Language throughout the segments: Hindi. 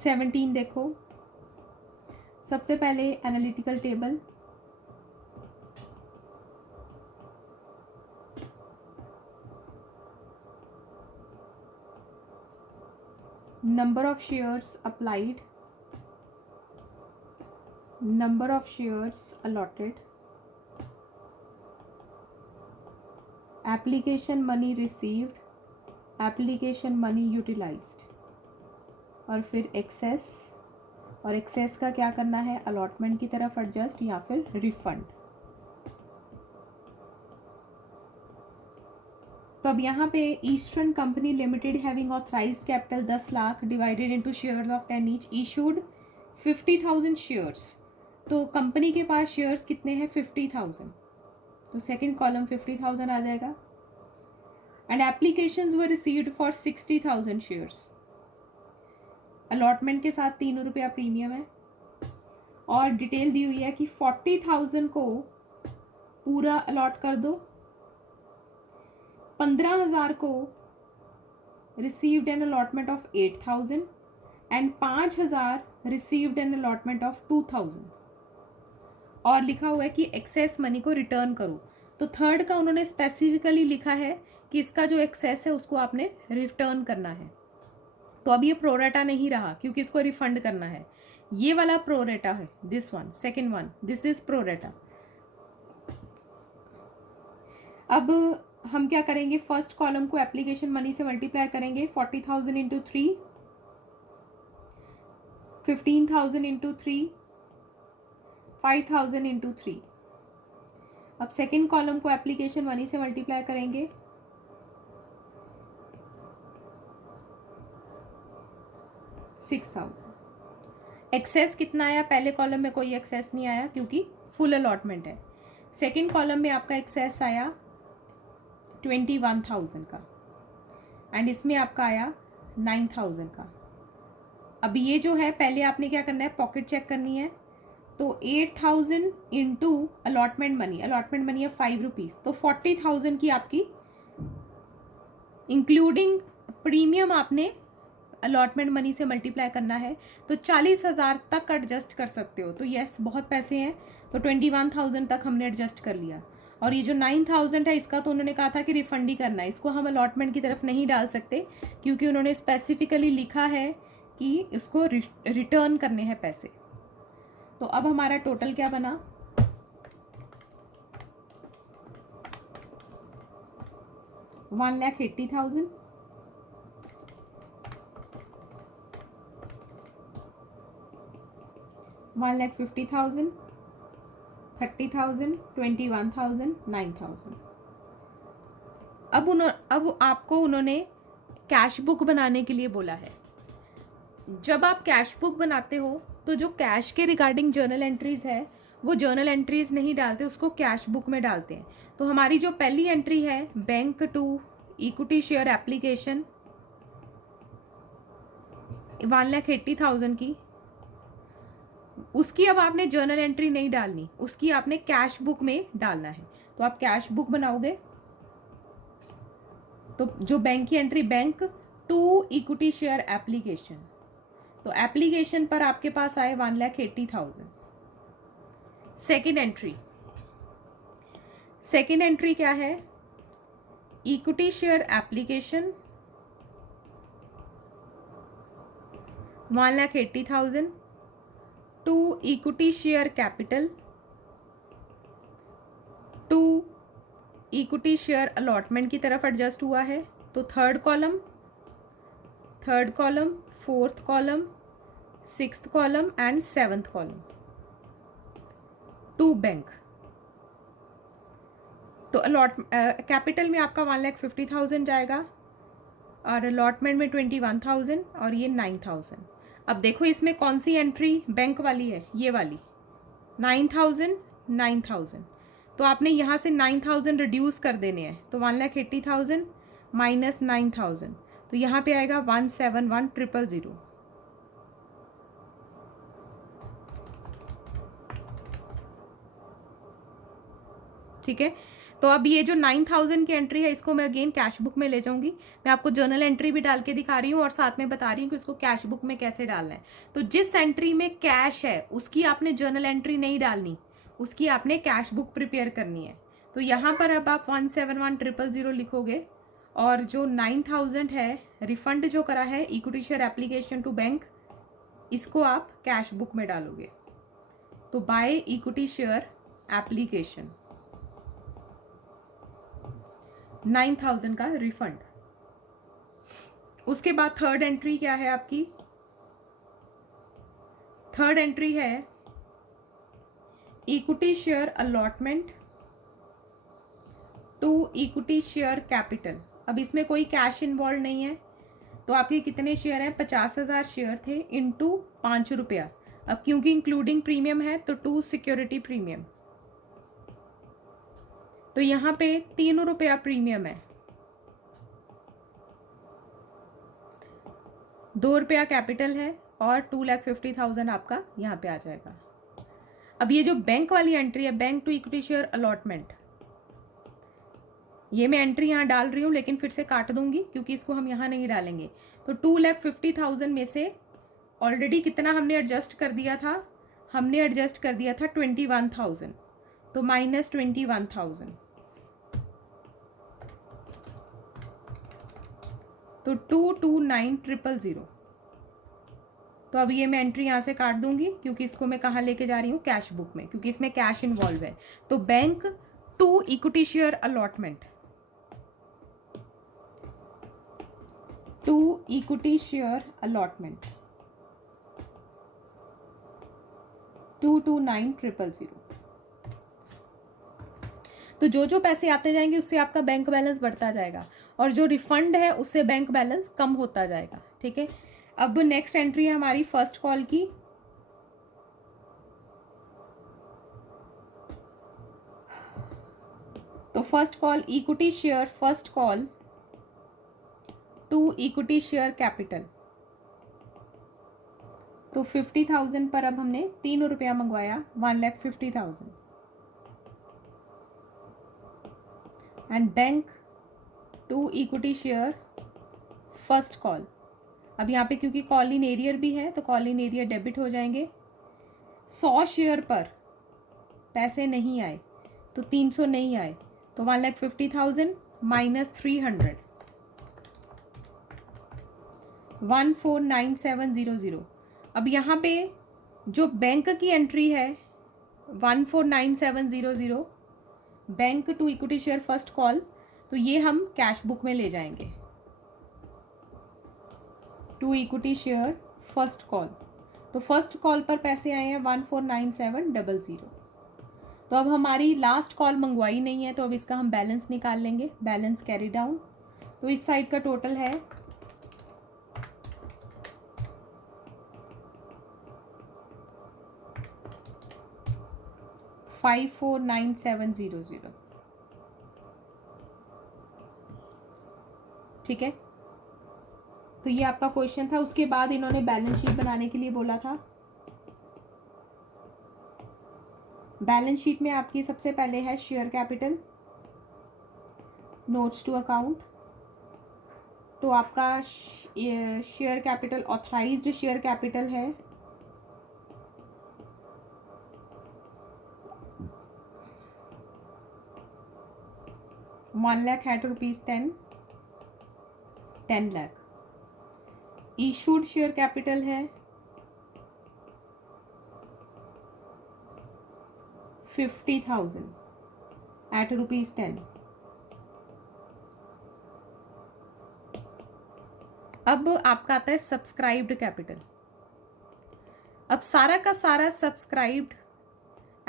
17 देखो, सबसे पहले analytical table, number of shares applied, number of shares allotted, application money received, application money utilised, और फिर एक्सेस, और एक्सेस का क्या करना है, अलॉटमेंट की तरफ एडजस्ट या फिर रिफंड। तो अब यहाँ पे eastern company limited having authorised capital 10 lakh divided into shares of 10 each, issued 50,000 shares. तो कंपनी के पास शेयर्स कितने हैं, 50,000, तो सेकंड कॉलम 50,000 आ जाएगा। And applications were received for 60,000 shares, allotment के साथ 3 रुपया प्रीमियम है, और डिटेल दी हुई है कि 40,000 को पूरा अलॉट कर दो, 15,000 को received an allotment of 8,000 and 5,000 received an allotment of 2,000, और लिखा हुआ है कि एक्सेस मनी को रिटर्न करो। तो थर्ड का उन्होंने स्पेसिफिकली लिखा है कि इसका जो एक्सेस है उसको आपने रिटर्न करना है। तो अब ये प्रोरेटा नहीं रहा क्योंकि इसको रिफंड करना है, ये वाला प्रोरेटा है, this one, second one, this is pro rata. अब हम क्या करेंगे, फर्स्ट कॉलम को एप्लीकेशन मनी से मल्टीप्लाई करेंगे, 40,000 इंटू 3, 15,000 इंटू 3, 5,000 इंटू 3। अब सेकेंड कॉलम को एप्लीकेशन मनी से मल्टीप्लाई करेंगे, 6,000। एक्सेस कितना आया, पहले कॉलम में कोई एक्सेस नहीं आया क्योंकि फुल अलॉटमेंट है। सेकेंड कॉलम में आपका एक्सेस आया 21,000 का, एंड इसमें आपका आया 9,000 का। अब ये जो है पहले आपने क्या करना है, पॉकेट चेक करनी है। तो 8,000 इंटू अलॉटमेंट मनी है 5 रुपीज़, तो 40,000 की आपकी इंक्लूडिंग प्रीमियम आपने अलॉटमेंट मनी से मल्टीप्लाई करना है। तो 40,000 तक एडजस्ट कर सकते हो, तो यस बहुत पैसे हैं, तो 21,000 तक हमने एडजस्ट कर लिया। और ये जो 9,000 है इसका तो उन्होंने कहा था कि रिफंड ही करना है, इसको हम अलॉटमेंट की तरफ नहीं डाल सकते क्योंकि उन्होंने स्पेसिफिकली लिखा है कि इसको रिटर्न करने हैं पैसे। तो अब हमारा टोटल क्या बना, 1,80,000, 1,50,000, 30,000, 21,000, 9,000। अब आपको उन्होंने कैश बुक बनाने के लिए बोला है। जब आप कैश बुक बनाते हो तो जो कैश के रिगार्डिंग जर्नल एंट्रीज है वो जर्नल एंट्रीज नहीं डालते, उसको कैश बुक में डालते हैं। तो हमारी जो पहली एंट्री है, bank to equity share application 1,80,000 की, उसकी अब आपने जर्नल एंट्री नहीं डालनी, उसकी आपने कैश बुक में डालना है। तो आप कैश बुक बनाओगे, तो जो बैंक की entry, bank to equity share application, तो एप्लीकेशन पर आपके पास आए 1,80,000। सेकेंड एंट्री क्या है, equity share application 1,80,000 to equity share capital to equity share allotment की तरफ एडजस्ट हुआ है। तो third column, fourth column, sixth column and seventh column to bank. तो कैपिटल में आपका 1,50,000 जाएगा और अलॉटमेंट में 21,000 और ये 9,000। अब देखो इसमें कौन सी एंट्री बैंक वाली है, ये वाली 9,000, 9,000। तो आपने यहाँ से 9,000 रिड्यूस कर देने हैं, तो 1,80,000 माइनस 9,000, तो यहाँ पे आएगा 171,000। ठीक है, तो अब ये जो 9000 की एंट्री है इसको मैं अगेन कैश बुक में ले जाऊंगी। मैं आपको जर्नल एंट्री भी डाल के दिखा रही हूँ और साथ में बता रही हूँ कि उसको कैश बुक में कैसे डालना है। तो जिस एंट्री में कैश है उसकी आपने जर्नल एंट्री नहीं डालनी, उसकी आपने कैश बुक प्रिपेयर करनी है। तो यहाँ पर अब आप 171000 लिखोगे और जो 9000 है रिफंड जो करा है equity share application to bank, इसको आप कैश बुक में डालोगे। तो बाय इक्विटी शेयर एप्लीकेशन 9000 का रिफंड। उसके बाद थर्ड एंट्री क्या है आपकी? थर्ड एंट्री है equity share allotment to equity share capital. अब इसमें कोई कैश इन्वॉल्व नहीं है, तो आपके कितने शेयर हैं? 50,000 शेयर थे इंटू 5 रुपया। अब क्योंकि इंक्लूडिंग प्रीमियम है तो 2 सिक्योरिटी प्रीमियम, तो यहाँ पे 3 रुपया प्रीमियम है, 2 रुपया कैपिटल है और 2,50,000 आपका यहाँ पे आ जाएगा। अब ये जो बैंक वाली एंट्री है bank to equity share allotment, ये मैं एंट्री यहाँ डाल रही हूँ लेकिन फिर से काट दूंगी क्योंकि इसको हम यहाँ नहीं डालेंगे। तो 2,50,000 में से ऑलरेडी कितना हमने एडजस्ट कर दिया था? हमने एडजस्ट कर दिया था 21,000, तो माइनस 21,000, तो 229,000। तो अब ये मैं एंट्री यहाँ से काट दूंगी क्योंकि इसको मैं कहाँ लेके जा रही हूँ? कैश बुक में, क्योंकि इसमें कैश इन्वॉल्व है। तो bank to equity share allotment, to equity share allotment 229,000। तो जो जो पैसे आते जाएंगे उससे आपका बैंक बैलेंस बढ़ता जाएगा और जो रिफंड है उससे बैंक बैलेंस कम होता जाएगा। ठीक है, अब नेक्स्ट एंट्री है हमारी फर्स्ट कॉल की। तो first call equity share first call to equity share capital, तो 50,000 पर अब हमने 3 रुपया मंगवाया, 1,50,000। And bank to equity share first call, अब यहाँ पे क्योंकि कॉल इन एरियर भी है तो कॉल इन एरियर डेबिट हो जाएंगे। 100 शेयर पर पैसे नहीं आए तो 300 नहीं आए, तो 1,50,000 माइनस 300, 149700। अब यहाँ पे जो बैंक की एंट्री है 149700 bank to equity share first call, तो ये हम कैश बुक में ले जाएंगे। To equity share first call, तो फर्स्ट कॉल पर पैसे आए हैं 149700। तो अब हमारी लास्ट कॉल मंगवाई नहीं है तो अब इसका हम बैलेंस निकाल लेंगे, बैलेंस कैरी डाउन। तो इस साइड का टोटल है 549700। ठीक है, तो ये आपका क्वेश्चन था। उसके बाद इन्होंने बैलेंस शीट बनाने के लिए बोला था। बैलेंस शीट में आपकी सबसे पहले है share capital, notes to account. तो आपका share capital authorised share capital है 1 लाख है to ₹10, 10 lakh. Issued share capital है 50,000 at ₹10। अब आपका आता है सब्सक्राइब्ड कैपिटल। अब सारा का सारा subscribed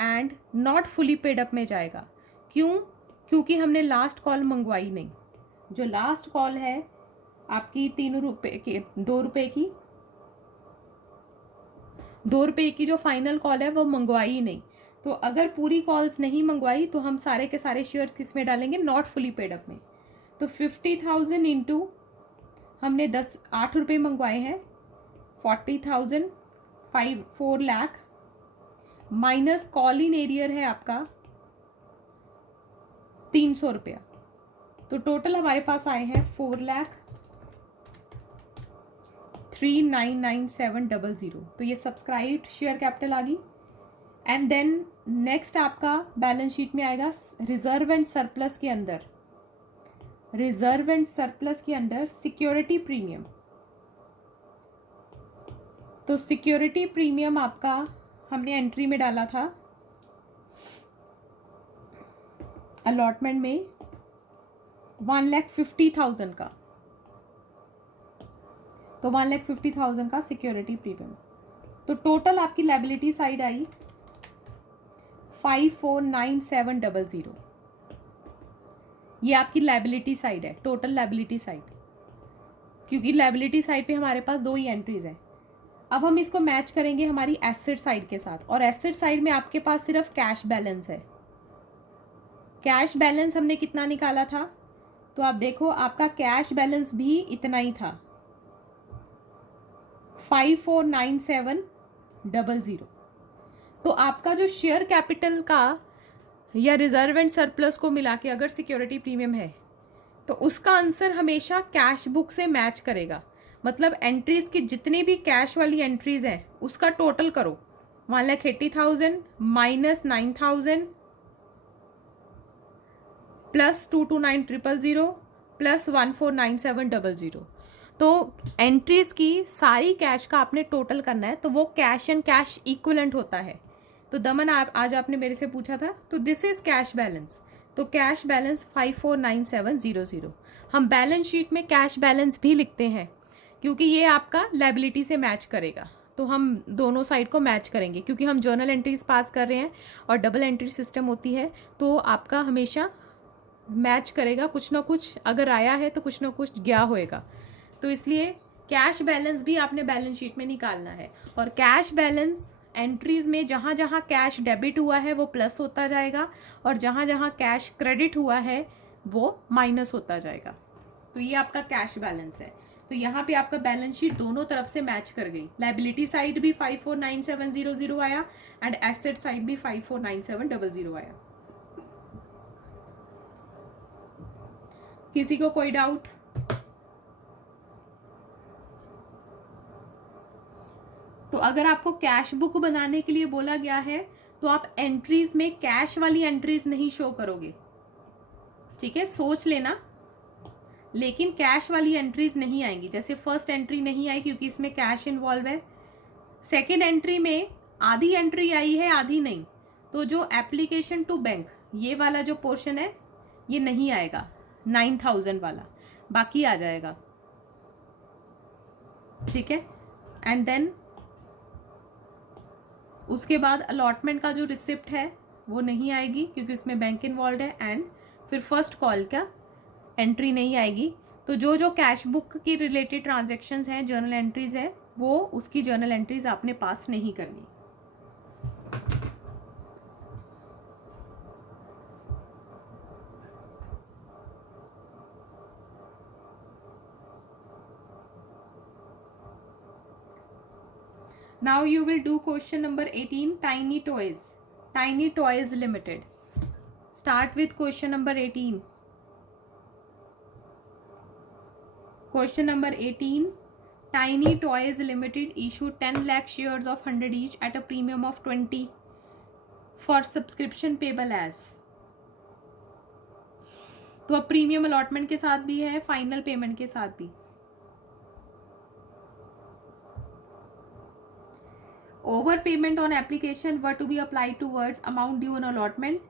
and not fully paid up में जाएगा। क्यों? क्योंकि हमने लास्ट कॉल मंगवाई नहीं। जो लास्ट कॉल है आपकी 3 रुपये की, 2 रुपये की, 2 रुपये की जो फाइनल कॉल है वो मंगवाई नहीं। तो अगर पूरी कॉल्स नहीं मंगवाई तो हम सारे के सारे शेयर किस में डालेंगे? नॉट फुली पेड अप में। तो 50,000 इंटू हमने 8 रुपये मंगवाए हैं, 40,000, 4 lakh minus call in arrear है आपका ₹300। तो टोटल हमारे पास आए हैं 4,39,9700। तो ये सब्सक्राइब्ड शेयर कैपिटल आ गई। एंड देन नेक्स्ट आपका बैलेंस शीट में आएगा रिजर्व एंड सरप्लस के अंदर, रिजर्व एंड सरप्लस के अंदर सिक्योरिटी प्रीमियम। तो सिक्योरिटी प्रीमियम आपका हमने एंट्री में डाला था अलॉटमेंट में 1,50,000 का। तो 1,50,000 का सिक्योरिटी प्रीमियम। तो टोटल आपकी लायबिलिटी साइड आई 549700। ये आपकी लायबिलिटी साइड है, टोटल लायबिलिटी साइड, क्योंकि लायबिलिटी साइड पे हमारे पास 2 ही एंट्रीज हैं। अब हम इसको मैच करेंगे हमारी एसेट साइड के साथ, और एसेट साइड में आपके पास सिर्फ कैश बैलेंस है। कैश बैलेंस हमने कितना निकाला था, तो आप देखो आपका कैश बैलेंस भी इतना ही था, 549700। तो आपका जो शेयर कैपिटल का या रिजर्व एंड सरप्लस को मिला के अगर सिक्योरिटी प्रीमियम है, तो उसका आंसर हमेशा कैश बुक से मैच करेगा। मतलब एंट्रीज की जितनी भी कैश वाली एंट्रीज हैं उसका टोटल करो, 1,80,000 माइनस 9,000 प्लस 229,000 प्लस 149700। तो एंट्रीज की सारी कैश का आपने टोटल करना है, तो वो कैश एंड कैश इक्विवेलेंट होता है। तो दमन आज आपने मेरे से पूछा था, तो दिस इज कैश बैलेंस। तो कैश बैलेंस 549700। हम बैलेंस शीट में कैश बैलेंस भी लिखते हैं क्योंकि ये आपका लायबिलिटी से मैच करेगा। तो हम दोनों साइड को मैच करेंगे क्योंकि हम जर्नल एंट्रीज पास कर रहे हैं और डबल एंट्री सिस्टम होती है, तो आपका हमेशा मैच करेगा। कुछ ना कुछ अगर आया है तो कुछ ना कुछ गया होएगा। तो इसलिए कैश बैलेंस भी आपने बैलेंस शीट में निकालना है, और कैश बैलेंस एंट्रीज में जहाँ जहाँ कैश डेबिट हुआ है वो प्लस होता जाएगा, और जहाँ जहाँ कैश क्रेडिट हुआ है वो माइनस होता जाएगा। तो ये आपका कैश बैलेंस है। तो यहाँ पे आपका बैलेंस शीट दोनों तरफ से मैच कर गई। लायबिलिटी साइड भी 549700 आया एंड एसेट साइड भी 549700 आया। किसी को कोई डाउट? तो अगर आपको कैश बुक बनाने के लिए बोला गया है तो आप एंट्रीज में कैश वाली एंट्रीज नहीं शो करोगे, ठीक है, सोच लेना। लेकिन कैश वाली एंट्रीज नहीं आएंगी। जैसे फर्स्ट एंट्री नहीं आई क्योंकि इसमें कैश इन्वॉल्व है। सेकेंड एंट्री में आधी एंट्री आई है, आधी नहीं। तो जो एप्लीकेशन टू बैंक ये वाला जो पोर्शन है ये नहीं आएगा, 9,000 वाला, बाकी आ जाएगा, ठीक है। एंड देन उसके बाद अलॉटमेंट का जो रिसिप्ट है वो नहीं आएगी क्योंकि उसमें बैंक इन्वॉल्व है। एंड फिर फर्स्ट कॉल का एंट्री नहीं आएगी। तो जो जो कैश बुक की रिलेटेड ट्रांजैक्शंस हैं, जर्नल एंट्रीज है, वो उसकी जर्नल एंट्रीज आपने पास नहीं करनी। Now you will do question number 18, Tiny Toys. Tiny Toys Limited. Start with question number 18. Question number 18. Tiny Toys Limited issued 10 lakh shares of 100 each at a premium of 20 for subscription payable as. तो अब प्रीमियम अलॉटमेंट के साथ भी है, फाइनल पेमेंट के साथ भी। Overpayment on application were to be applied towards amount due on allotment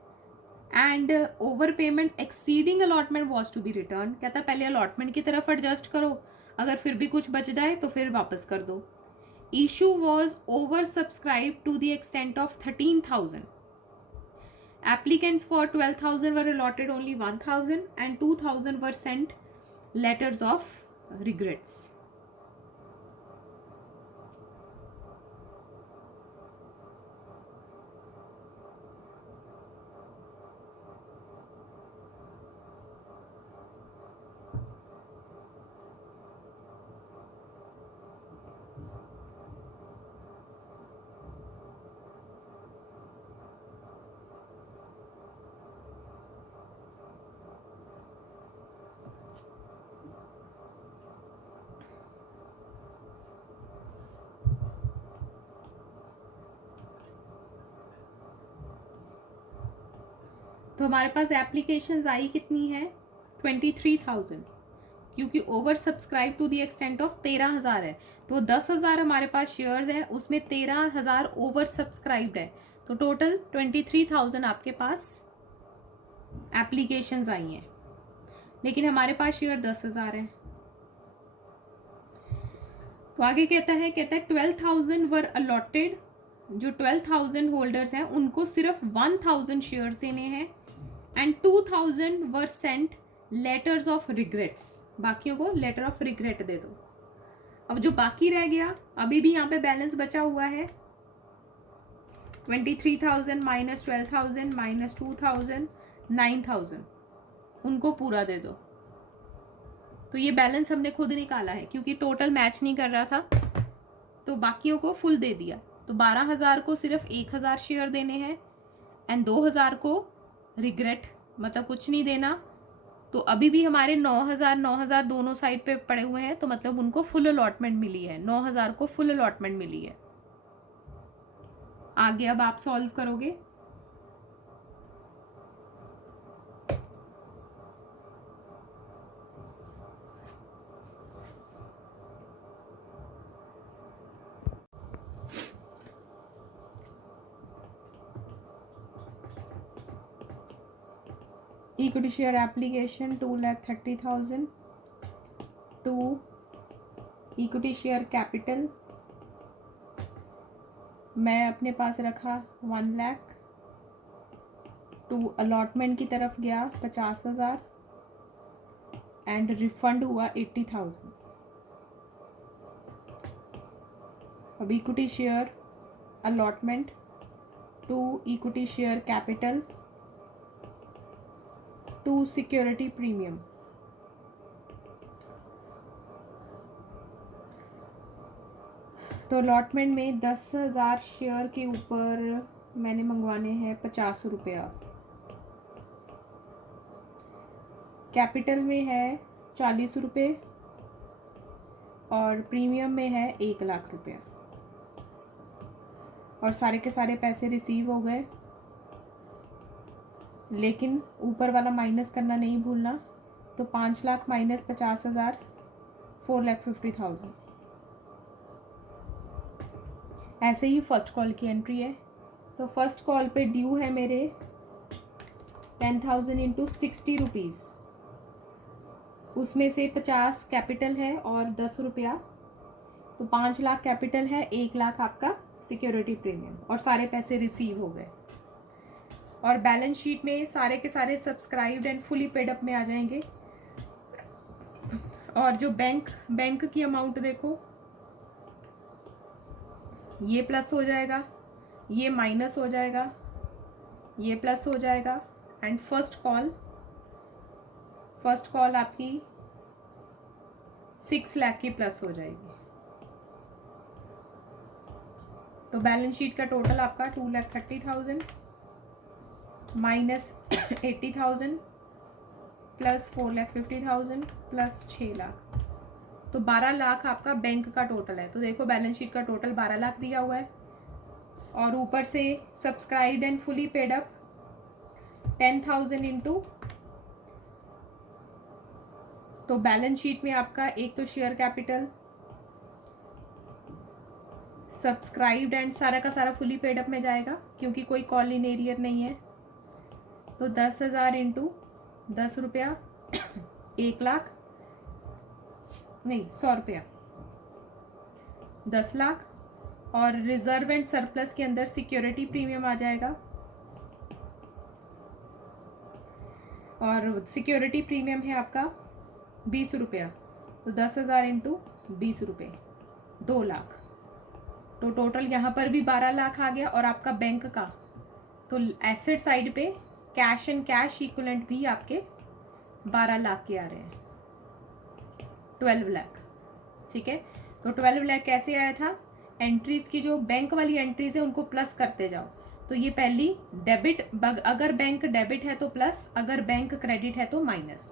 and overpayment exceeding allotment was to be returned। कहता पहले allotment की तरफ एडजस्ट करो, अगर फिर भी कुछ बच जाए तो फिर वापस कर दो। Issue was oversubscribed to the extent of 13,000. Applicants for 12,000 were allotted only 1,000 and 2,000 were sent letters of regrets. तो हमारे पास एप्लीकेशंस आई कितनी है 23,000, क्योंकि over subscribe to the extent of 13,000 है। तो 10,000 हमारे पास शेयर्स हैं, उसमें 13,000 ओवर सब्सक्राइब्ड है, तो टोटल 23,000 आपके पास एप्लीकेशंस आई हैं, लेकिन हमारे पास शेयर 10,000 है। तो आगे कहता है 12,000 वर अलॉटेड, जो 12,000 होल्डर्स हैं उनको सिर्फ 1,000 शेयर्स देने हैं, and 2,000 were sent letters of regrets, बाकियों को लेटर ऑफ रिग्रेट दे दो। अब जो बाकी रह गया, अभी भी यहाँ पे बैलेंस बचा हुआ है 23,000 माइनस 12,000 माइनस 2,000 9,000, उनको पूरा दे दो। तो ये बैलेंस हमने खुद निकाला है, क्योंकि टोटल मैच नहीं कर रहा था, तो बाकियों को फुल दे दिया। तो 12,000 को सिर्फ 1,000 शेयर देने हैं, एंड 2,000 को रिग्रेट, मतलब कुछ नहीं देना। तो अभी भी हमारे 9,000 दोनों साइड पे पड़े हुए हैं, तो मतलब उनको फुल अलॉटमेंट मिली है, 9,000 को फुल अलॉटमेंट मिली है। आगे अब आप सॉल्व करोगे। Equity share application 2,30,000 to equity share capital मैं अपने पास रखा 1 लाख, टू अलॉटमेंट की तरफ गया 50,000, एंड रिफंड हुआ 80,000। अब equity share allotment to equity share capital to security premium. तो अलॉटमेंट में 10,000 शेयर के ऊपर मैंने मंगवाने हैं 50 रुपया, कैपिटल में है 40 रुपये, और प्रीमियम में है 1,00,000 रुपया, और सारे के सारे पैसे रिसीव हो गए। लेकिन ऊपर वाला माइनस करना नहीं भूलना। तो 5 लाख माइनस 50,000 4,50,000। ऐसे ही फर्स्ट कॉल की एंट्री है। तो फर्स्ट कॉल पे ड्यू है मेरे 10,000 इंटू 60 रुपीज़, उसमें से 50 कैपिटल है और 10 रुपया, तो 5 लाख कैपिटल है, 1 लाख आपका सिक्योरिटी प्रीमियम, और सारे पैसे रिसीव हो गए। और बैलेंस शीट में सारे के सारे subscribed and fully paid up में आ जाएंगे। और जो बैंक की अमाउंट देखो, ये प्लस हो जाएगा, ये माइनस हो जाएगा, ये प्लस हो जाएगा, एंड फर्स्ट कॉल आपकी 6 लाख की प्लस हो जाएगी। तो बैलेंस शीट का टोटल आपका 2,30,000 माइनस 80,000 प्लस 4,50,000 प्लस 6 लाख, तो 12 लाख आपका बैंक का टोटल है। तो देखो बैलेंस शीट का टोटल 12 लाख दिया हुआ है, और ऊपर से subscribed and fully paid up 10,000 into, तो बैलेंस शीट में आपका एक तो शेयर कैपिटल, सब्सक्राइब्ड एंड सारा का सारा फुली पेड अप में जाएगा, क्योंकि कोई कॉल इन एरियर नहीं है। तो 10,000 इंटू 10 रुपया 1 लाख, नहीं 100 रुपया 10 लाख, और रिजर्व एंड सरप्लस के अंदर सिक्योरिटी प्रीमियम आ जाएगा, और सिक्योरिटी प्रीमियम है आपका 20 रुपया। तो 10,000 इंटू 20 रुपये 2 लाख, तो टोटल यहाँ पर भी 12 लाख आ गया। और आपका बैंक का, तो एसेट साइड पे कैश एंड कैश इक्विवेलेंट भी आपके 12 लाख के आ रहे हैं, 12 लाख। ठीक है, तो 12 लाख कैसे आया था? एंट्रीज की जो बैंक वाली एंट्रीज है उनको प्लस करते जाओ। तो ये पहली डेबिट, अगर बैंक डेबिट है तो प्लस, अगर बैंक क्रेडिट है तो माइनस।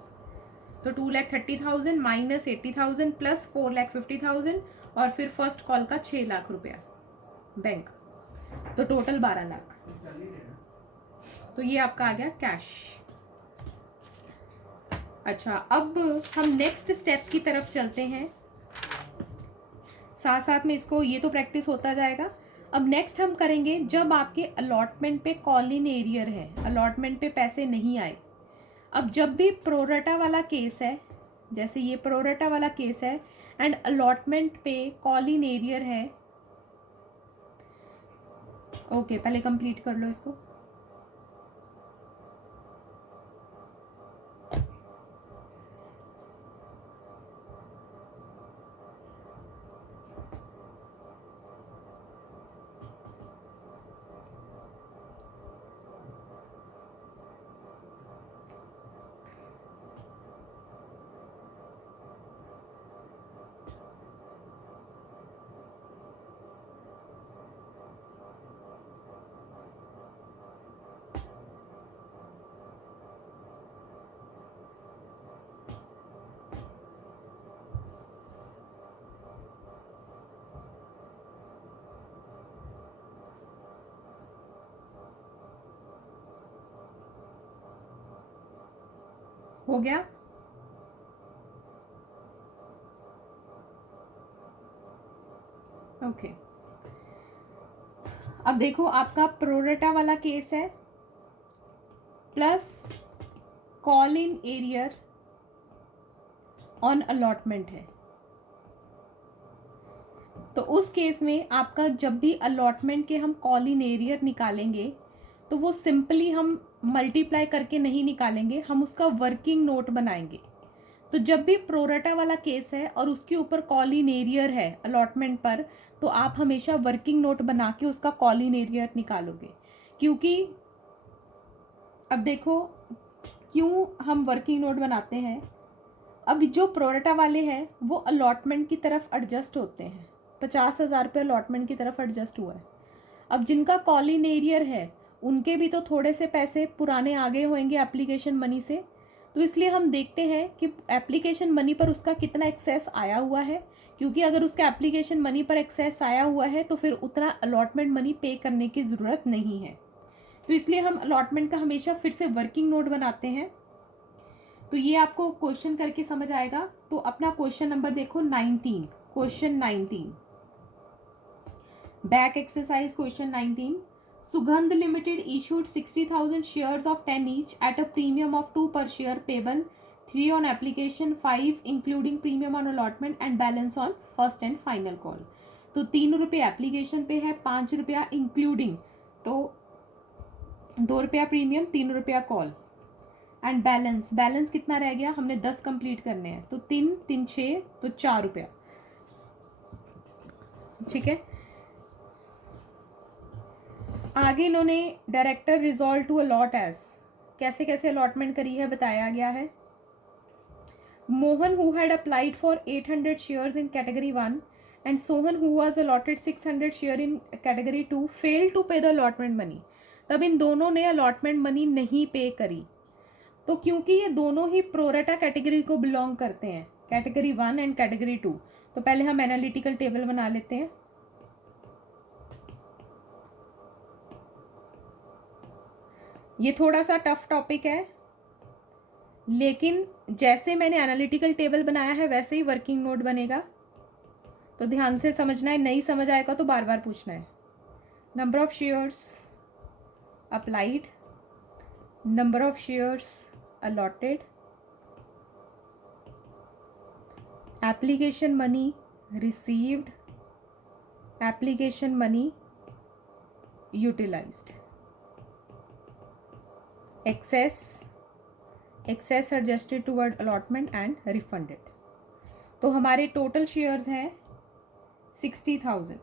तो 2,30,000 माइनस 80,000 प्लस 4,50,000, और फिर फर्स्ट कॉल का 6 लाख रुपया बैंक, तो टोटल 12 लाख। तो ये आपका आ गया कैश। अच्छा, अब हम नेक्स्ट स्टेप की तरफ चलते हैं। साथ साथ में इसको, ये तो प्रैक्टिस होता जाएगा। अब नेक्स्ट हम करेंगे जब आपके अलॉटमेंट पे कॉलिन एरियर है, अलॉटमेंट पे पैसे नहीं आए। अब जब भी प्रोरेटा वाला केस है, जैसे ये प्रोरेटा वाला केस है एंड अलॉटमेंट पे कॉलिन एरियर है, ओके पहले कंप्लीट कर लो इसको। हो गया? ओके अब देखो, आपका प्रोरेटा वाला केस है plus call in arrear on allotment है। तो उस केस में आपका जब भी अलॉटमेंट के हम कॉल इन एरियर निकालेंगे तो वो सिंपली हम मल्टीप्लाई करके नहीं निकालेंगे, हम उसका वर्किंग नोट बनाएंगे। तो जब भी प्रोरेटा वाला केस है और उसके ऊपर कॉल इन एरियर है अलॉटमेंट पर, तो आप हमेशा वर्किंग नोट बना के उसका कॉल इन एरियर निकालोगे। क्योंकि अब देखो क्यों हम वर्किंग नोट बनाते हैं। अब जो प्रोरेटा वाले हैं वो अलॉटमेंट की तरफ एडजस्ट होते हैं, 50,000 रुपये अलॉटमेंट की तरफ एडजस्ट हुआ है। अब जिनका कॉल इन एरियर है उनके भी तो थोड़े से पैसे पुराने आगे होंगे एप्लीकेशन मनी से, तो इसलिए हम देखते हैं कि एप्लीकेशन मनी पर उसका कितना एक्सेस आया हुआ है। क्योंकि अगर उसका एप्लीकेशन मनी पर एक्सेस आया हुआ है तो फिर उतना अलॉटमेंट मनी पे करने की ज़रूरत नहीं है। तो इसलिए हम अलॉटमेंट का हमेशा फिर से वर्किंग नोट बनाते हैं। तो ये आपको क्वेश्चन करके समझ आएगा। तो अपना क्वेश्चन नंबर देखो 19, question 19 back exercise question 19। Sugandh Limited issued 60,000 shares of 10 each at a premium of 2 per share payable, 3 on application, 5 including premium on allotment and balance on first and final call। तो 3 रुपये एप्लीकेशन पे है, 5 रुपया इंक्लूडिंग, तो 2 रुपया प्रीमियम, 3 रुपया कॉल एंड बैलेंस कितना रह गया, हमने 10 कंप्लीट करने हैं, तो 3 3 6, तो 4 रुपया। ठीक है, आगे इन्होंने director resolve to allot as, कैसे कैसे अलॉटमेंट करी है बताया गया है। Mohan who had applied for 800 shares in category 1 and Sohan who was allotted 600 share in category 2 fail to pay the allotment money. तब इन दोनों ने अलॉटमेंट मनी नहीं पे करी। तो क्योंकि ये दोनों ही प्रोरेटा कैटेगरी को बिलोंग करते हैं, कैटेगरी 1 एंड कैटेगरी 2, तो पहले हम एनालिटिकल टेबल बना लेते हैं। ये थोड़ा सा टफ टॉपिक है, लेकिन जैसे मैंने एनालिटिकल टेबल बनाया है वैसे ही वर्किंग नोट बनेगा, तो ध्यान से समझना है। नहीं समझ आएगा तो बार बार पूछना है। Number of shares applied, number of shares allotted, application money received, application money utilised, excess adjusted toward allotment and refunded। तो हमारे टोटल शेयर्स हैं 60,000,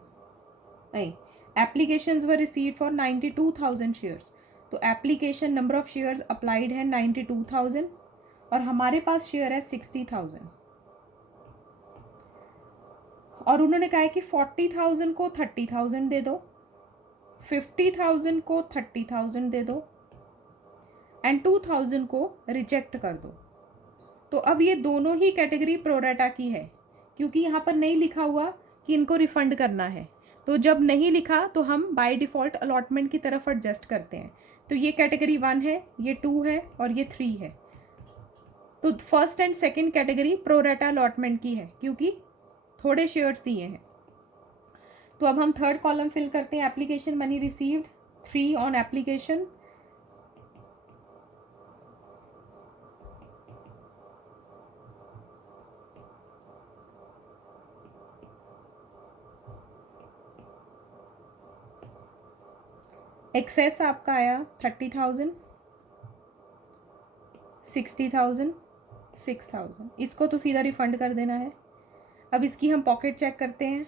नहीं, applications were received for 92,000 shares, तो application number of shares applied है 92,000 और हमारे पास शेयर है 60,000। और उन्होंने कहा है कि 40,000 को 30,000 दे दो, 50,000 को 30,000 दे दो एंड 2,000 को रिजेक्ट कर दो। तो अब ये दोनों ही कैटेगरी प्रोरेटा की है, क्योंकि यहाँ पर नहीं लिखा हुआ कि इनको रिफंड करना है। तो जब नहीं लिखा तो हम बाय डिफ़ॉल्ट अलॉटमेंट की तरफ एडजस्ट करते हैं। तो ये कैटेगरी 1 है, ये 2 है और ये 3 है। तो first and second category pro rata allotment की है क्योंकि थोड़े शेयर्स दिए हैं। तो अब हम थर्ड कॉलम फिल करते हैं, application money received 3 on application. Excess आपका आया 30,000, 60,000, 6,000। इसको तो सीधा रिफंड कर देना है। अब इसकी हम पॉकेट चेक करते हैं।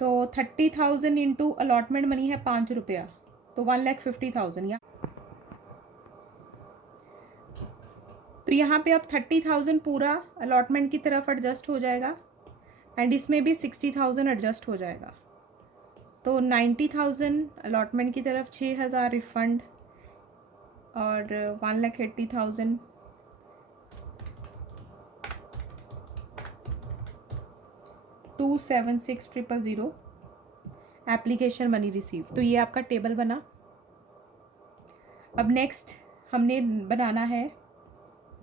तो 30,000 इंटू अलॉटमेंट मनी है 5 रुपया, तो 1,50,000। तो यहाँ पे अब 30,000 पूरा अलॉटमेंट की तरफ एडजस्ट हो जाएगा एंड इसमें भी 60,000 एडजस्ट हो जाएगा। तो 90,000 अलॉटमेंट की तरफ, 6,000 रिफंड और 1,80,000 276,000 एप्लीकेशन मनी रिसीव। तो ये आपका टेबल बना। अब नेक्स्ट हमने बनाना है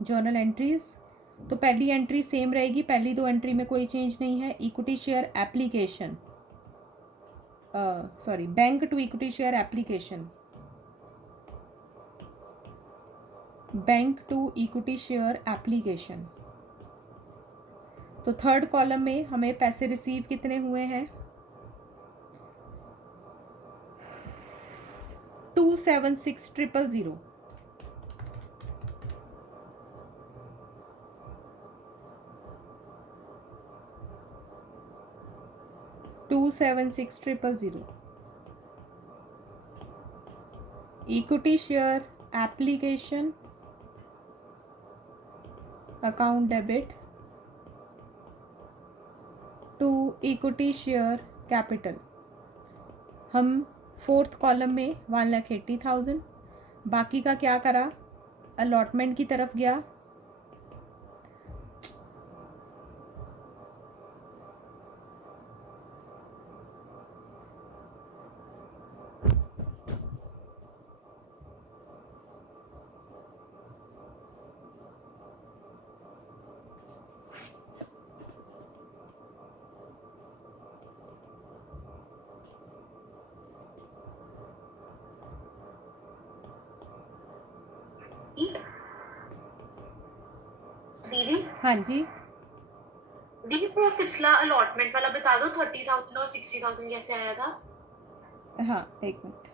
जर्नल एंट्रीज। तो पहली एंट्री सेम रहेगी, पहली 2 एंट्री में कोई चेंज नहीं है। Equity share application, sorry, bank to equity share application, bank to equity share application. तो थर्ड कॉलम में हमें पैसे रिसीव कितने हुए हैं, 276,000। 276,000 equity share application account debit to equity share capital. हम फोर्थ कॉलम में 1,80,000, बाकी का क्या करा, अलॉटमेंट की तरफ गया। दीदी, हाँ जी, दीदी वो पिछला अलॉटमेंट वाला बता दो, 30,000 और 60,000 कैसे आया था? हाँ एक मिनट।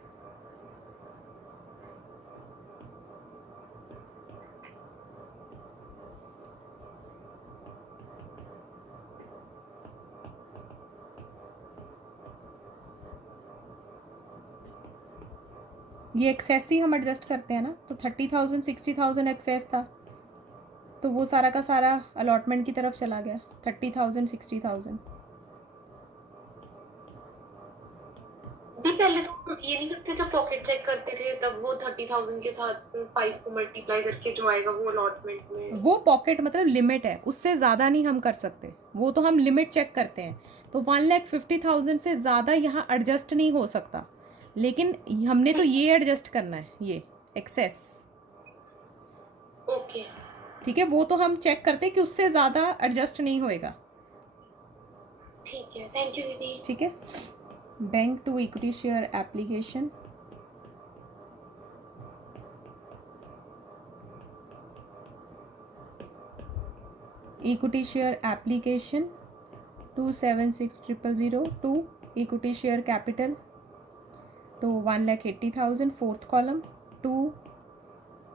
ये एक्सेस ही हम एडजस्ट करते हैं ना। तो 30,000 60,000 एक्सेस था, तो वो सारा का सारा अलॉटमेंट की तरफ चला गया। 30,000 60,000। दी पहले तो हम ये नहीं करते, जब पॉकेट चेक करते थे तब वो 30,000 के साथ 5 को मल्टीप्लाई करके जो आएगा वो अलॉटमेंट में। वो पॉकेट मतलब लिमिट है, उससे ज़्यादा नहीं हम कर सकते। वो तो हम लिमिट चेक करते हैं। तो 1,50,000 से ज़्यादा यहाँ एडजस्ट नहीं हो सकता, लेकिन हमने तो ये एडजस्ट करना है, ये एक्सेस। ओके, ठीक है, वो तो हम चेक करते हैं कि उससे ज़्यादा एडजस्ट नहीं होएगा। ठीक है, थैंक यू दीदी। ठीक है, bank to equity share application, equity share application 276,000 to equity share capital, तो 1,80,000 fourth column. To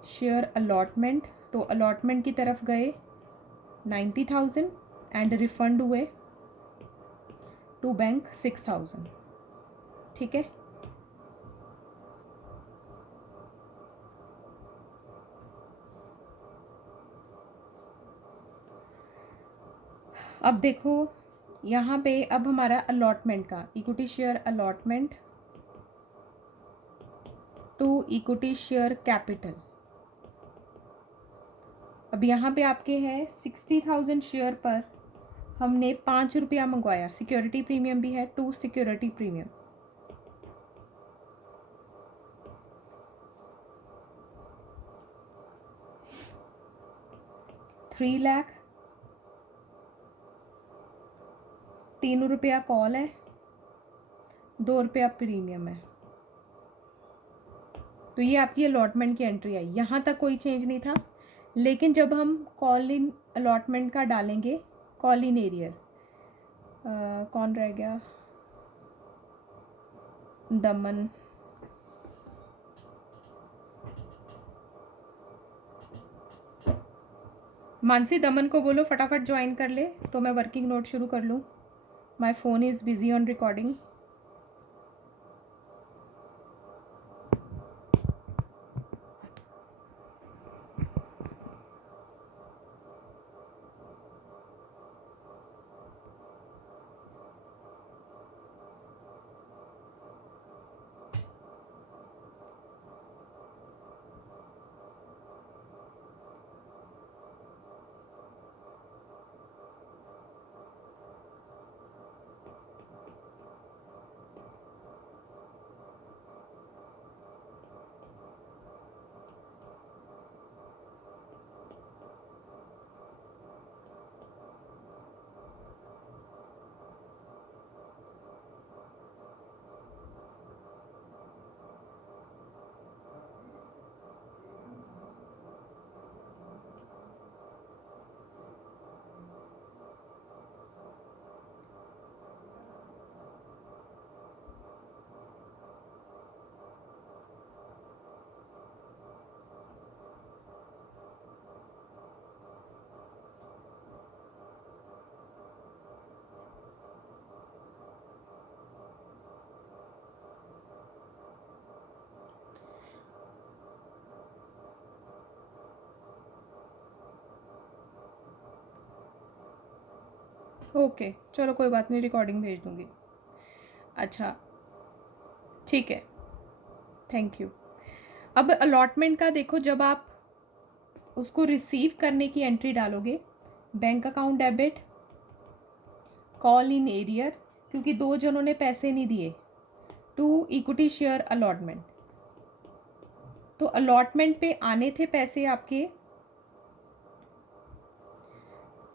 share allotment, तो अलॉटमेंट की तरफ गए 90,000 एंड रिफंड हुए टू बैंक 6,000। ठीक है, अब देखो यहाँ पे अब हमारा अलॉटमेंट का, equity share allotment to equity share capital. अब यहाँ पे आपके है 60,000 शेयर पर हमने 5 रुपया मंगवाया। सिक्योरिटी प्रीमियम भी है, 2 सिक्योरिटी प्रीमियम। 3 लाख, 3 रुपया कॉल है, 2 रुपया प्रीमियम है। तो ये आपकी अलॉटमेंट की एंट्री आई। यहाँ तक कोई चेंज नहीं था, लेकिन जब हम कॉल इन अलॉटमेंट का डालेंगे, कॉल इन एरियर, कौन रह गया, दमन, मानसी दमन को बोलो फटाफट ज्वाइन कर ले तो मैं वर्किंग नोट शुरू कर लूँ। My phone is busy on recording. Okay चलो कोई बात नहीं, रिकॉर्डिंग भेज दूँगी। अच्छा ठीक है, थैंक यू। अब अलॉटमेंट का देखो, जब आप उसको रिसीव करने की एंट्री डालोगे, bank account debit, call in arrear, क्योंकि 2 जनों ने पैसे नहीं दिए, टू इक्विटी शेयर अलॉटमेंट। तो अलॉटमेंट पे आने थे पैसे आपके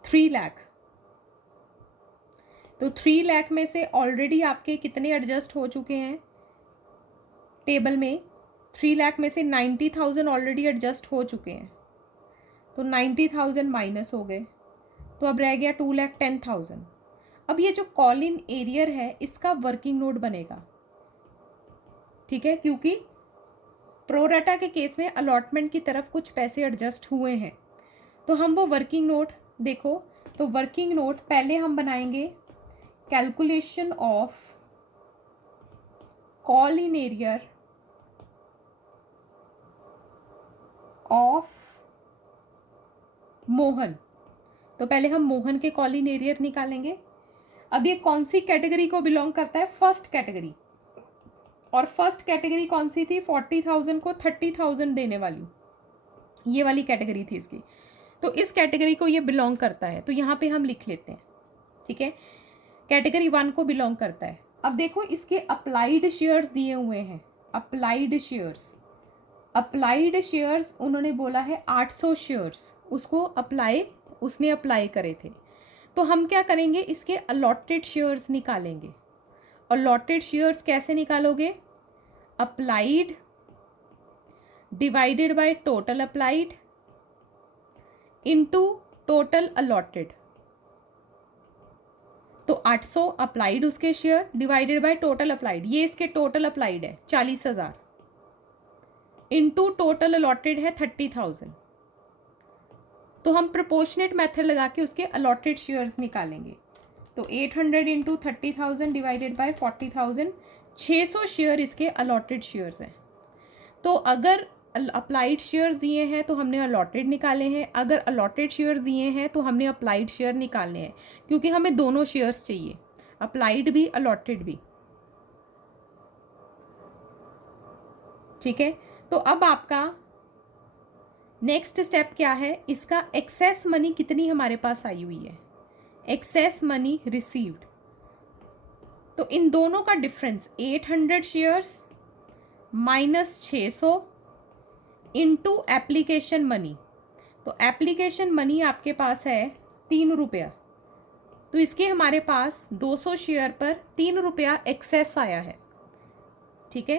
3 लाख। तो 3 लाख में से ऑलरेडी आपके कितने एडजस्ट हो चुके हैं टेबल में? 3 लाख में से 90,000 ऑलरेडी एडजस्ट हो चुके हैं, तो 90,000 माइनस हो गए, तो अब रह गया 2,10,000। अब ये जो कॉल इन एरियर है इसका वर्किंग नोट बनेगा, ठीक है, क्योंकि प्रोराटा के केस में अलॉटमेंट की तरफ कुछ पैसे एडजस्ट हुए हैं। तो हम वो वर्किंग नोट देखो, तो वर्किंग नोट पहले हम बनाएंगे calculation of call in arrear of Mohan. तो पहले हम मोहन के कॉल इन एरियर निकालेंगे। अब ये कौन सी कैटेगरी को बिलोंग करता है? First category. और फर्स्ट कैटेगरी कौन सी थी? 40,000 को 30,000 देने वाली, ये वाली कैटेगरी थी इसकी। तो इस कैटेगरी को ये बिलोंग करता है, तो यहाँ पे हम लिख लेते हैं, ठीक है, कैटेगरी 1 को बिलोंग करता है। अब देखो इसके अप्लाइड शेयर्स दिए हुए हैं, अप्लाइड शेयर्स, अप्लाइड शेयर्स उन्होंने बोला है 800 शेयर्स उसको उसने अप्लाई करे थे। तो हम क्या करेंगे, इसके अलॉटेड शेयर्स निकालेंगे। अलॉटेड शेयर्स कैसे निकालोगे? Applied divided by total applied into total allotted. तो 800 अप्लाइड उसके share divided by total applied, ये इसके टोटल अप्लाइड है 40,000, इनटू टोटल अलॉटेड है 30,000। तो हम प्रोपोर्शनेट मेथड लगा के उसके अलॉटेड शेयर्स निकालेंगे। तो 800 इंटू 30,000 डिवाइडेड बाय 40,000, 600 शेयर इसके अलॉटेड शेयर्स हैं। तो अगर अप्लाइड शेयर्स दिए हैं तो हमने अलॉटेड निकाले हैं, अगर अलॉटेड शेयर्स दिए हैं तो हमने अप्लाइड शेयर निकालने हैं, क्योंकि हमें दोनों शेयर्स चाहिए, अप्लाइड भी अलॉटेड भी, ठीक है। तो अब आपका नेक्स्ट स्टेप क्या है? इसका एक्सेस मनी कितनी हमारे पास आई हुई है, एक्सेस मनी रिसीव्ड। तो इन दोनों का difference 800 shares minus 600 into application money. तो एप्लीकेशन मनी आपके पास है 3 रुपया, तो इसके हमारे पास 200 शेयर पर 3 रुपया एक्सेस आया है। ठीक है,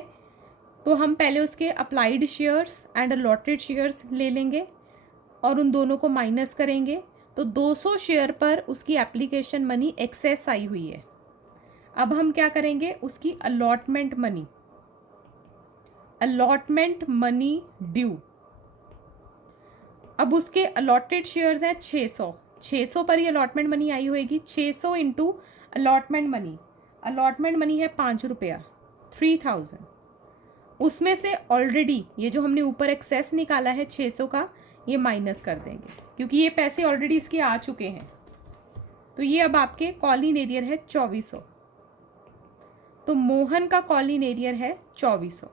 तो हम पहले उसके applied shares and allotted shares ले लेंगे और उन दोनों को माइनस करेंगे, तो 200 शेयर पर उसकी एप्लीकेशन मनी एक्सेस आई हुई है। अब हम क्या करेंगे, उसकी अलॉटमेंट मनी ड्यू। अब उसके अलॉटेड शेयर्स हैं 600 पर ही अलॉटमेंट मनी आई होगी। 600 इंटू अलॉटमेंट मनी है 5 रुपया, 3000। उसमें से ऑलरेडी ये जो हमने ऊपर एक्सेस निकाला है 600 का, ये माइनस कर देंगे क्योंकि ये पैसे ऑलरेडी इसके आ चुके हैं। तो ये अब आपके कॉलिन एरियर है 2400। तो मोहन का कॉलिन एरियर है 2400।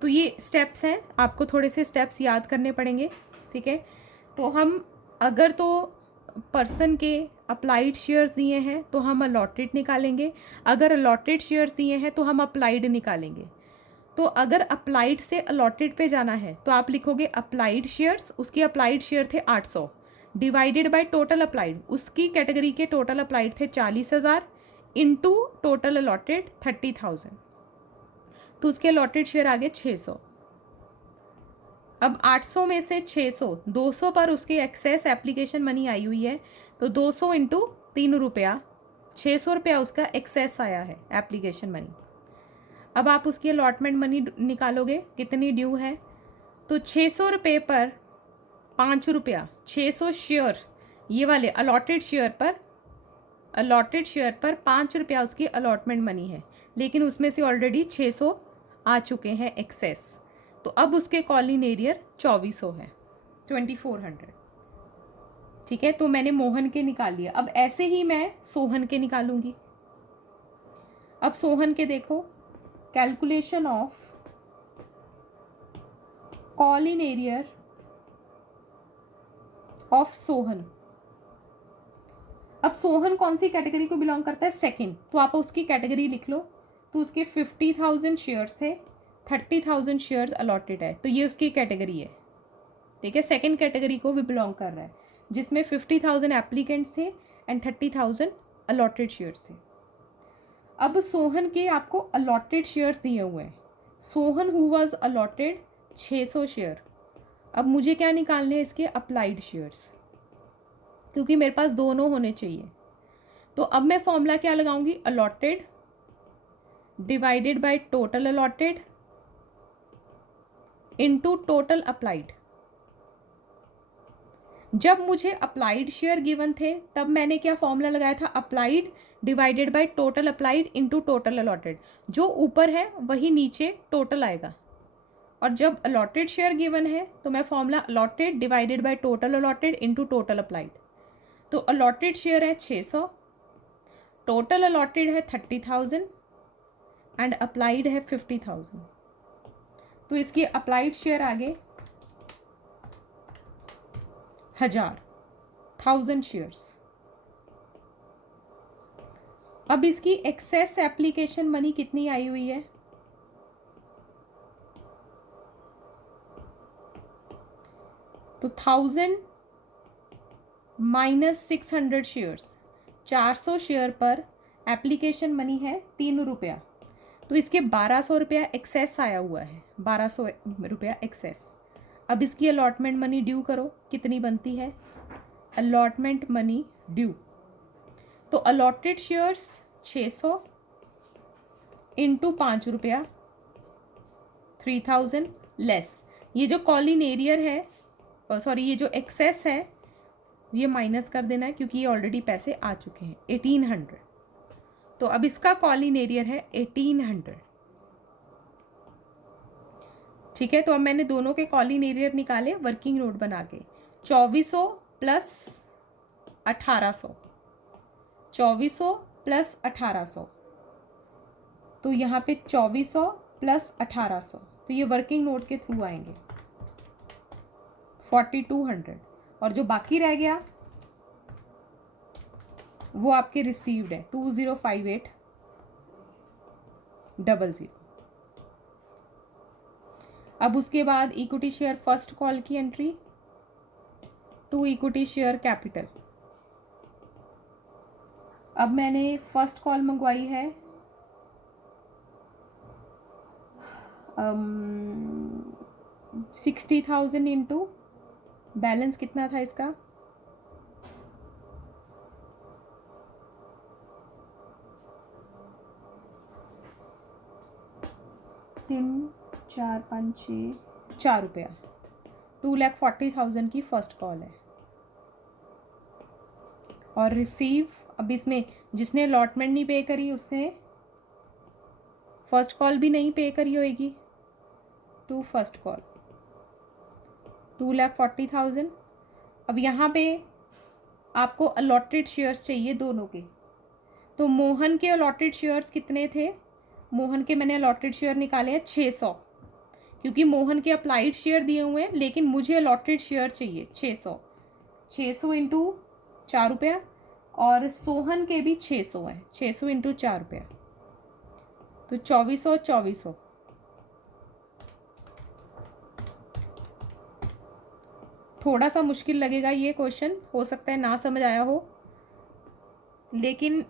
तो ये स्टेप्स हैं, आपको थोड़े से स्टेप्स याद करने पड़ेंगे। ठीक है, तो हम अगर तो पर्सन के अप्लाइड शेयर्स दिए हैं तो हम अलॉटेड निकालेंगे, अगर अलॉटेड शेयर्स दिए हैं तो हम अप्लाइड निकालेंगे। तो अगर अप्लाइड से अलॉटेड पे जाना है तो आप लिखोगे अप्लाइड शेयर्स, उसके अप्लाइड शेयर थे 800 डिवाइडेड बाय टोटल अप्लाइड, उसकी कैटेगरी के टोटल अप्लाइड थे 40,000 इंटू टोटल अलॉटेड 30,000, तो उसके अलॉटेड शेयर आ गए 600। अब 800 में से 600, 200 पर उसके एक्सेस एप्लीकेशन मनी आई हुई है, तो 200 इंटू 3 रुपया, 600 रुपया उसका एक्सेस आया है एप्लीकेशन मनी। अब आप उसकी अलॉटमेंट मनी निकालोगे, कितनी ड्यू है, तो 600 रुपये पर 5 रुपया, 600 शेयर ये वाले अलॉटेड शेयर पर 5 रुपया उसकी अलॉटमेंट मनी है, लेकिन उसमें से ऑलरेडी 600 आ चुके हैं एक्सेस। तो अब उसके कॉलिन एरियर 2400 है, 2400। ठीक है, तो मैंने मोहन के निकाल लिया। अब ऐसे ही मैं सोहन के निकालूंगी। अब सोहन के देखो, calculation of Colin arrear of Sohan. अब सोहन कौन सी कैटेगरी को बिलोंग करता है, सेकंड, तो आप उसकी कैटेगरी लिख लो। तो उसके 50,000 शेयर्स थे, 30,000 शेयर्स अलॉटेड है, तो ये उसकी कैटेगरी है। ठीक है, सेकंड कैटेगरी को भी बिलोंग कर रहा है, जिसमें 50,000 एप्लीकेंट्स थे एंड 30,000 अलॉटेड शेयर्स थे। अब सोहन के आपको अलॉटेड शेयर्स दिए हुए हैं। Sohan who was allotted 600 share. अब मुझे क्या निकालने हैं, इसके अप्लाइड शेयर्स, क्योंकि मेरे पास दोनों होने चाहिए। तो अब मैं फॉर्मूला क्या लगाऊंगी, allotted divided by total allotted into total applied. जब मुझे अप्लाइड शेयर गिवन थे तब मैंने क्या फॉर्मूला लगाया था, applied divided by total applied into total allotted. जो ऊपर है वही नीचे टोटल आएगा। और जब अलॉटेड शेयर गिवन है तो मैं formula allotted divided by total allotted into total applied. तो अलॉटेड शेयर है 600, टोटल अलॉटेड है 30,000 एंड अप्लाइड है 50,000। तो इसकी अप्लाइड शेयर आगे 1000 शेयर्स। अब इसकी एक्सेस एप्लीकेशन मनी कितनी आई हुई है, तो 1000 माइनस 600 शेयर्स, 400 शेयर पर एप्लीकेशन मनी है 3 रुपया, तो इसके 1200 रुपया एक्सेस आया हुआ है, 1200 रुपया एक्सेस। अब इसकी अलॉटमेंट मनी ड्यू करो, कितनी बनती है, अलॉटमेंट मनी ड्यू। तो अलॉटेड शेयर्स 600 इंटू 5 रुपया, 3000 लेस ये जो कॉलिन एरियर है, सॉरी ये जो एक्सेस है ये माइनस कर देना है क्योंकि ये ऑलरेडी पैसे आ चुके हैं 1800। तो अब इसका कॉलिन एरियर है 1800। ठीक है, तो अब मैंने दोनों के कॉलिन एरियर निकाले वर्किंग नोट बना के। 2400 प्लस 1800, 2400 प्लस 1800, तो यहाँ पे 2400 प्लस 1800, तो ये वर्किंग नोट के थ्रू आएंगे 4200। और जो बाकी रह गया वो आपके रिसीव्ड है 205800। अब उसके बाद इक्विटी शेयर फर्स्ट कॉल की entry to equity share capital. अब मैंने फर्स्ट कॉल मंगवाई है 60,000 इंटू बैलेंस कितना था इसका 3 4 5 6 4 रुपया 2,40,000 की फर्स्ट कॉल है। और रिसीव, अब इसमें जिसने अलॉटमेंट नहीं पे करी उसने फर्स्ट कॉल भी नहीं पे करी होएगी, टू फर्स्ट कॉल 2,40,000। अब यहाँ पे आपको अलॉटेड शेयर्स चाहिए दोनों के। तो मोहन के अलॉटेड शेयर्स कितने थे, मोहन के मैंने अलॉटेड शेयर निकाले हैं 600, क्योंकि मोहन के अप्लाइड शेयर दिए हुए हैं लेकिन मुझे अलॉटेड शेयर चाहिए 600 इंटू 4 रुपया, और सोहन के भी 600 हैं, 600 इंटू 4 रुपया, तो 2400। थोड़ा सा मुश्किल लगेगा ये क्वेश्चन, हो सकता है ना समझ आया हो, लेकिन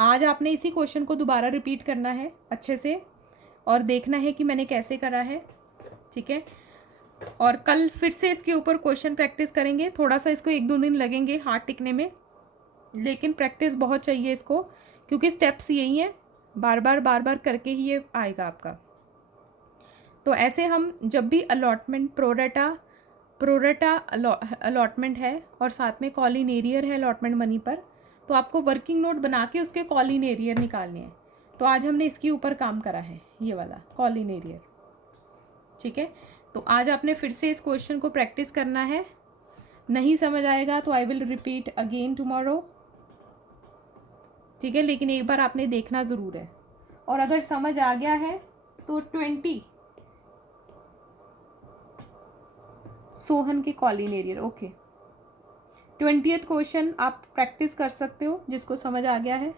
आज आपने इसी क्वेश्चन को दोबारा रिपीट करना है अच्छे से और देखना है कि मैंने कैसे करा है, ठीक है। और कल फिर से इसके ऊपर क्वेश्चन प्रैक्टिस करेंगे, थोड़ा सा इसको 1-2 दिन लगेंगे हाथ टिकने में, लेकिन प्रैक्टिस बहुत चाहिए इसको, क्योंकि स्टेप्स यही हैं, बार बार करके ही ये आएगा आपका। तो ऐसे हम जब भी अलॉटमेंट प्रोरेटा अलॉटमेंट है और साथ में कॉलिन एरियर है अलॉटमेंट मनी पर, तो आपको वर्किंग नोट बना के उसके कॉलिन एरियर निकालने हैं। तो आज हमने इसके ऊपर काम करा है, ये वाला कॉलिन एरियर, ठीक है। तो आज आपने फिर से इस क्वेश्चन को प्रैक्टिस करना है, नहीं समझ आएगा तो I will repeat again tomorrow, ठीक है, लेकिन एक बार आपने देखना ज़रूर है। और अगर समझ आ गया है तो 20 सोहन के Colin arrear, okay. 20th question आप प्रैक्टिस कर सकते हो जिसको समझ आ गया है।